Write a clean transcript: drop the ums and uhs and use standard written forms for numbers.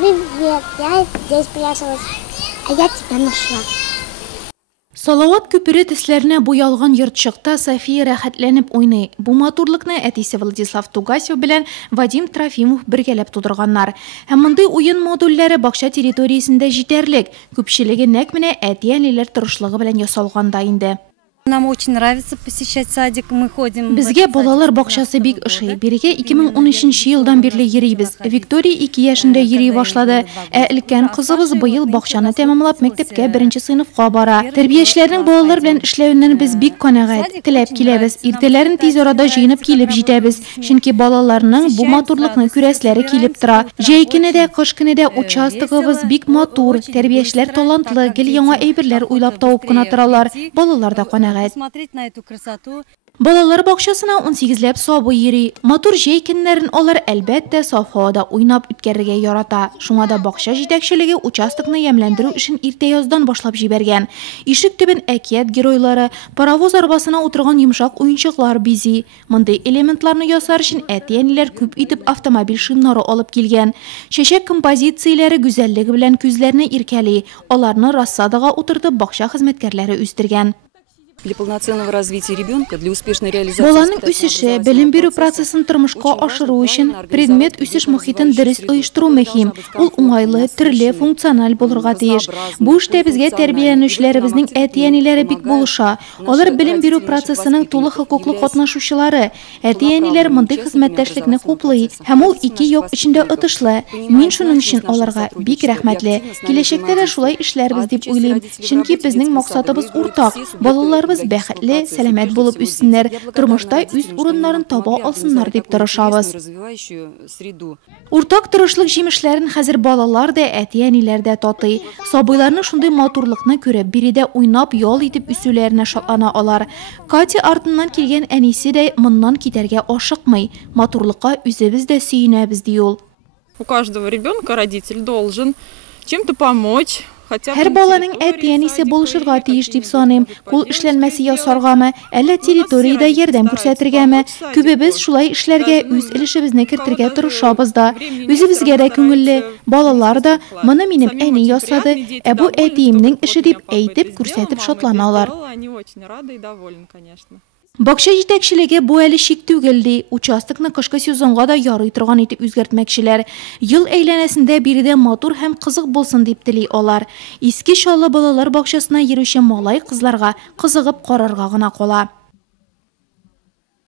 Привет, я здесь пряталась, а я тебя нашла. Салават көпірі тіслеріне боялған йыртшықта София рәхәтләніп ойнай. Бу матурлыкны әтисе Владислав Тугасев белән Вадим Трофимов бергәләп тудырганнар. Һәм мондый уен модульләре бакча территориясендә җитәрлек. Күпчелеге нәкъ менә әти-әниләр тырышлыгы белән ясалганда инде. Нам очень нравится посещать садик, мы ходим. Безгә балалар бакчасы бик ошый. Бирегә 2013 елдан бирле йөрибез. Виктория 2 яшендә йөри башлады. Ә өлкән кызыбыз быел бакчаны тәмамлап мәктәпкә 1нче сыйныфка бара. Тәрбиячеләрнең балалар белән эшләвеннән без бик канәгать. Теләп киләбез. Иртәләрен тиз арада җыенып килеп җитәбез. Чөнки балаларның бу матурлыкны күрәсләре килеп тора. Җәй көне дә, кыш көне дә участогыбыз бик матур. Тәрбиячеләр талантлы, гел яңа әйберләр уйлап табып кына торалар. Балалар да канәгать. Смотреть на эту красоту. Балалар бакчасына 18ләп сабый йөри. Матур җәй көннәрен алар әлбәттә саф һавада уйнап үткәрергә ярата. Шуңа да бакча җитәкчелеге участокны ямьләндерү эшен иртә яздан башлап җибәргән. Ишек төбен әкият геройлары, паровоз арбасына утырган йомшак уенчыклар бизи. Мондый элементларны ясар өчен әти-әниләр күп итеп автомобиль шиннары алып килгән. Чәчәк композицияләре гүзәллеге белән күзләрне иркәли. Аларны рассадага утыртып бакча хезмәткәрләре үстергән. Для полноценного развития ребенка, для успешной реализации... Баланың үсеше, белем бирү процессын тормышка ашыру өчен предмет үсеш мөхитен дөрес оештыру мөһим. Ул уңайлы, төрле, функциональ булырга тиеш. Бу эштә безгә тәрбияләнүчеләребезнең әти-әниләре бик булыша. Алар белем бирү процессының тулы хокуклы катнашучылары. Әти-әниләр мондый хезмәттәшлекне хуплый һәм ул ике як эчендә отышлы. Мин шуның өчен аларга бик рәхмәтле. Киләчәктә дә шулай эшләрбез дип уйлыйм. Чөнки безнең максатыбыз уртак. Балалар бәхетле, сәламәт булып үссеннәр, тормышта үз урыннарын таба алсыннар дип тырышабыз. Уртак тырышлык җимешләрен хәзер балалар да, әти-әниләр дә татый. Сабыйларның шундый матурлыкны күреп, биредә уйнап, ял итеп үсүләренә шатлана алар. Катя артыннан килгән әнисе дә моннан китәргә ашыкмый. Матурлыкка үзебез дә сөенәбез ди ул. У каждого ребенка родитель должен чем-то помочь. Һәр баланың әти-әнисе булышырга тиеш дип саныйм. Кул эшләнмәсе ясаргамы, әллә территориядә ярдәм күрсәтергәме? Күбебез шулай эшләргә үз өлешебезне кертергә тырышабыз да. Үзебезгә дә күңелле. Балалар да моны минем әни ясады, ә бу әтиемнең эше дип әйтеп күрсәтеп шатланалар. Бакча җитәкчелеге бу әле шик түгел ди. Участокны кышкы сезонга да ярый торган итеп үзгәртмәкчеләр. Ел әйләнәсендә биредә матур һәм кызык булсын дип тели алар. Иске чаллы балалар бакчасына йөрүче малай кызларга кызыгып карарга гына кала.